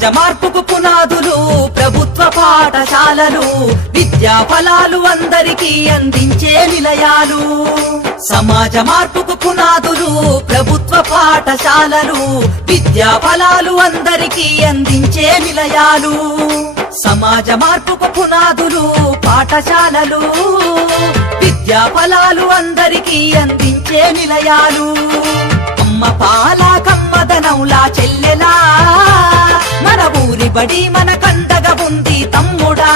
సమాజ మార్పుకు పునాదులు ప్రభుత్వ పాఠశాలలు, విద్యా ఫలాలు అందరికీ అందించే నిలయాలు. సమాజ మార్పుకు పునాదులు ప్రభుత్వ పాఠశాలలు, విద్యా ఫలాలు అందరికీ అందించే నిలయాలు. సమాజ మార్పుకు పునాదులు పాఠశాలలు, విద్యా ఫలాలు అందరికీ అందించే నిలయాలు. అమ్మ పాల కమ్మదనౌలా చెల్లెలా, మన ఊరి బడి మన కండగా ఉంది తమ్ముడా.